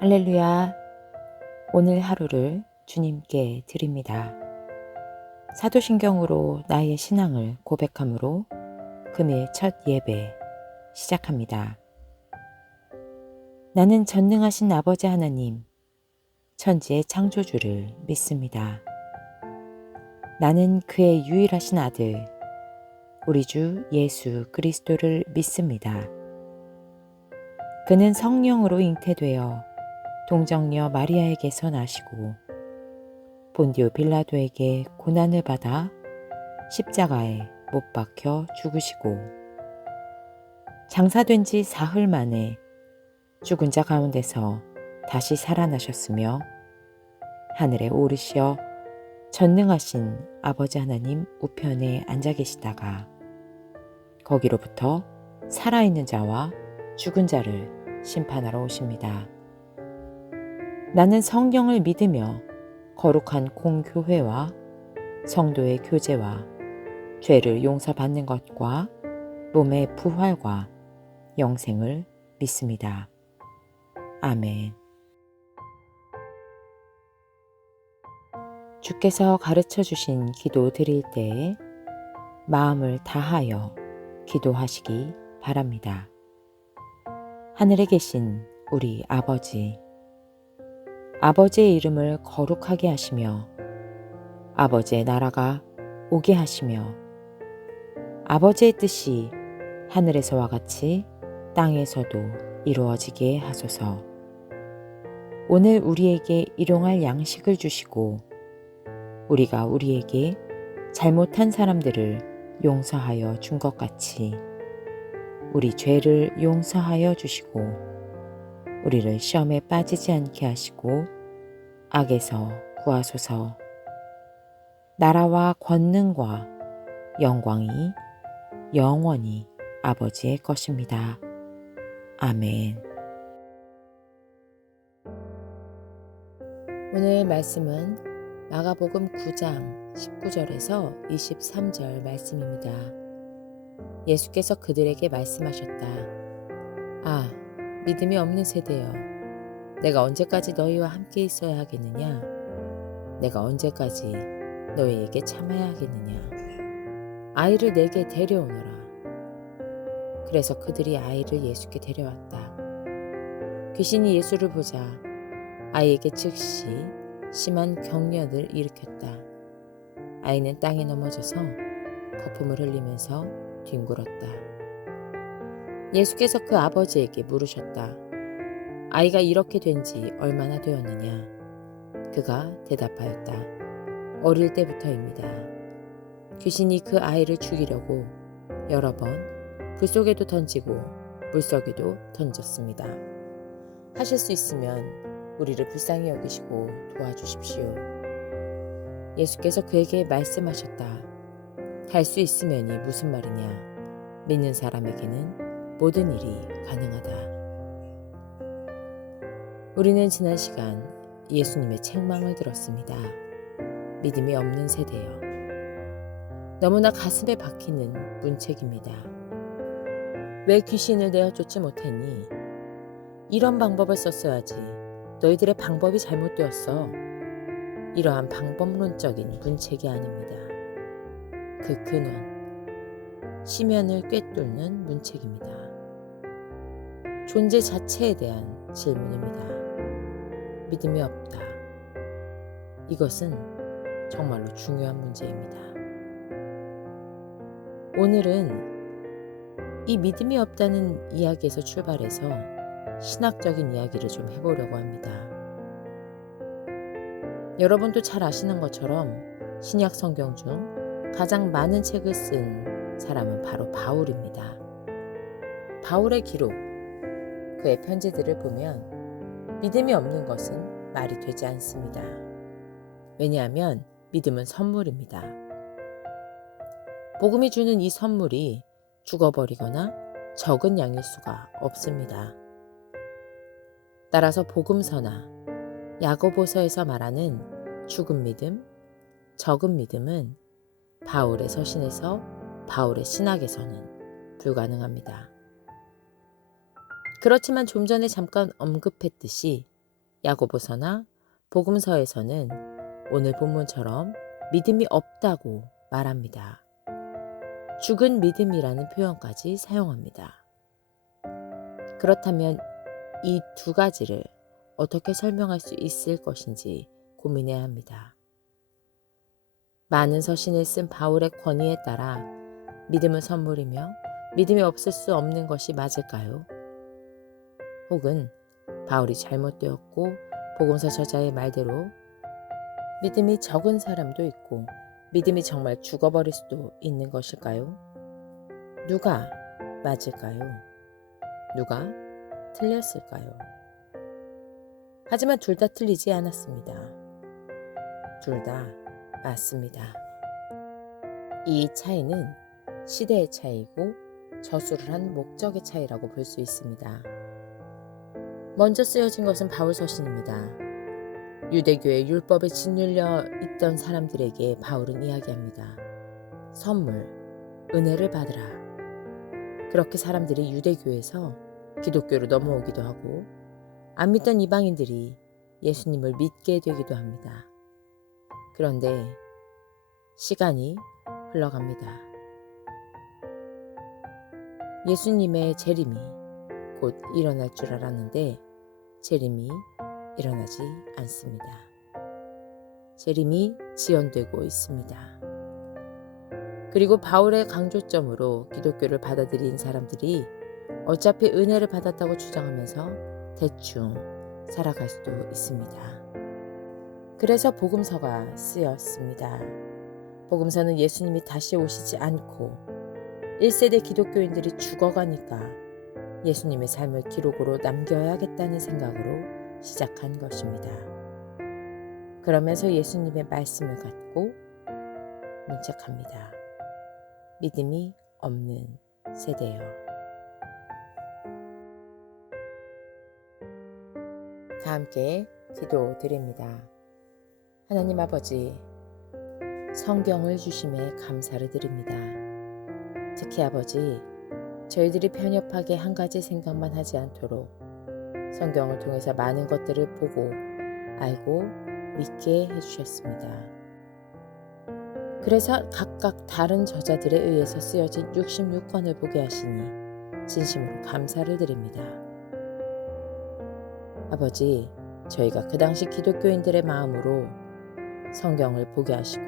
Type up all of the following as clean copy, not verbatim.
할렐루야. 오늘 하루를 주님께 드립니다. 사도신경으로 나의 신앙을 고백함으로 금일 첫 예배 시작합니다. 나는 전능하신 아버지 하나님, 천지의 창조주를 믿습니다. 나는 그의 유일하신 아들, 우리 주 예수 그리스도를 믿습니다. 그는 성령으로 잉태되어 동정녀 마리아에게서 나시고 본디오 빌라도에게 고난을 받아 십자가에 못 박혀 죽으시고 장사된 지 사흘 만에 죽은 자 가운데서 다시 살아나셨으며 하늘에 오르시어 전능하신 아버지 하나님 우편에 앉아 계시다가 거기로부터 살아있는 자와 죽은 자를 심판하러 오십니다. 나는 성경을 믿으며 거룩한 공교회와 성도의 교제와 죄를 용서받는 것과 몸의 부활과 영생을 믿습니다. 아멘. 주께서 가르쳐 주신 기도 드릴 때에 마음을 다하여 기도하시기 바랍니다. 하늘에 계신 우리 아버지의 이름을 거룩하게 하시며 아버지의 나라가 오게 하시며 아버지의 뜻이 하늘에서와 같이 땅에서도 이루어지게 하소서. 오늘 우리에게 일용할 양식을 주시고 우리가 우리에게 잘못한 사람들을 용서하여 준 것 같이 우리 죄를 용서하여 주시고 우리를 시험에 빠지지 않게 하시고 악에서 구하소서. 나라와 권능과 영광이 영원히 아버지의 것입니다. 아멘. 오늘 말씀은 마가복음 9장 19절에서 23절 말씀입니다. 예수께서 그들에게 말씀하셨다. 아, 믿음이 없는 세대여, 내가 언제까지 너희와 함께 있어야 하겠느냐? 내가 언제까지 너희에게 참아야 하겠느냐? 아이를 내게 데려오너라. 그래서 그들이 아이를 예수께 데려왔다. 귀신이 예수를 보자 아이에게 즉시 심한 경련을 일으켰다. 아이는 땅에 넘어져서 거품을 흘리면서 뒹굴었다. 예수께서 그 아버지에게 물으셨다. 아이가 이렇게 된 지 얼마나 되었느냐? 그가 대답하였다. 어릴 때부터입니다. 귀신이 그 아이를 죽이려고 여러 번 불 속에도 던지고 물 속에도 던졌습니다. 하실 수 있으면 우리를 불쌍히 여기시고 도와주십시오. 예수께서 그에게 말씀하셨다. 할 수 있으면이 무슨 말이냐? 믿는 사람에게는 모든 일이 가능하다. 우리는 지난 시간 예수님의 책망을 들었습니다. 믿음이 없는 세대여. 너무나 가슴에 박히는 문책입니다. 왜 귀신을 내어 쫓지 못했니? 이런 방법을 썼어야지. 너희들의 방법이 잘못되었어. 이러한 방법론적인 문책이 아닙니다. 그 근원, 심연을 꿰뚫는 문책입니다. 존재 자체에 대한 질문입니다. 믿음이 없다. 이것은 정말로 중요한 문제입니다. 오늘은 이 믿음이 없다는 이야기에서 출발해서 신학적인 이야기를 좀 해보려고 합니다. 여러분도 잘 아시는 것처럼 신약 성경 중 가장 많은 책을 쓴 사람은 바로 바울입니다. 바울의 기록, 그의 편지들을 보면 믿음이 없는 것은 말이 되지 않습니다. 왜냐하면 믿음은 선물입니다. 복음이 주는 이 선물이 죽어버리거나 적은 양일 수가 없습니다. 따라서 복음서나 야고보서에서 말하는 죽은 믿음, 적은 믿음은 바울의 서신에서 바울의 신학에서는 불가능합니다. 그렇지만 좀 전에 잠깐 언급했듯이 야고보서나 복음서에서는 오늘 본문처럼 믿음이 없다고 말합니다. 죽은 믿음이라는 표현까지 사용합니다. 그렇다면 이 두 가지를 어떻게 설명할 수 있을 것인지 고민해야 합니다. 많은 서신을 쓴 바울의 권위에 따라 믿음은 선물이며 믿음이 없을 수 없는 것이 맞을까요? 혹은 바울이 잘못되었고 복음서 저자의 말대로 믿음이 적은 사람도 있고 믿음이 정말 죽어버릴 수도 있는 것일까요? 누가 맞을까요? 누가 틀렸을까요? 하지만 둘 다 틀리지 않았습니다. 둘 다 맞습니다. 이 차이는 시대의 차이고 저술을 한 목적의 차이라고 볼 수 있습니다. 먼저 쓰여진 것은 바울 서신입니다. 유대교의 율법에 짓눌려 있던 사람들에게 바울은 이야기합니다. 선물, 은혜를 받으라. 그렇게 사람들이 유대교에서 기독교로 넘어오기도 하고 안 믿던 이방인들이 예수님을 믿게 되기도 합니다. 그런데 시간이 흘러갑니다. 예수님의 재림이 곧 일어날 줄 알았는데 재림이 일어나지 않습니다. 재림이 지연되고 있습니다. 그리고 바울의 강조점으로 기독교를 받아들인 사람들이 어차피 은혜를 받았다고 주장하면서 대충 살아갈 수도 있습니다. 그래서 복음서가 쓰였습니다. 복음서는 예수님이 다시 오시지 않고 1세대 기독교인들이 죽어가니까 예수님의 삶을 기록으로 남겨야겠다는 생각으로 시작한 것입니다. 그러면서 예수님의 말씀을 갖고 문책합니다. 믿음이 없는 세대요. 다 함께 기도드립니다. 하나님 아버지, 성경을 주심에 감사를 드립니다. 특히 아버지, 저희들이 편협하게 한 가지 생각만 하지 않도록 성경을 통해서 많은 것들을 보고 알고 믿게 해주셨습니다. 그래서 각각 다른 저자들에 의해서 쓰여진 66권을 보게 하시니 진심으로 감사를 드립니다. 아버지, 저희가 그 당시 기독교인들의 마음으로 성경을 보게 하시고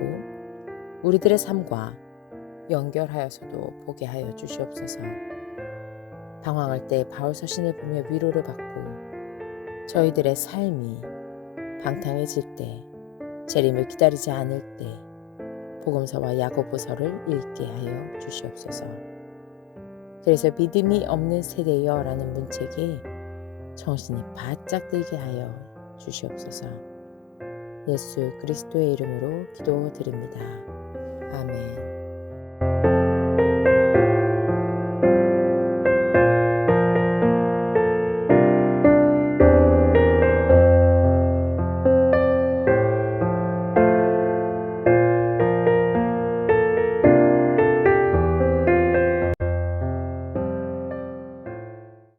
우리들의 삶과 연결하여서도 보게 하여 주시옵소서. 방황할 때 바울 서신을 보며 위로를 받고 저희들의 삶이 방탕해질 때, 재림을 기다리지 않을 때 복음서와 야고보서를 읽게 하여 주시옵소서. 그래서 믿음이 없는 세대여 라는 문책에 정신이 바짝 들게 하여 주시옵소서. 예수 그리스도의 이름으로 기도드립니다. 아멘.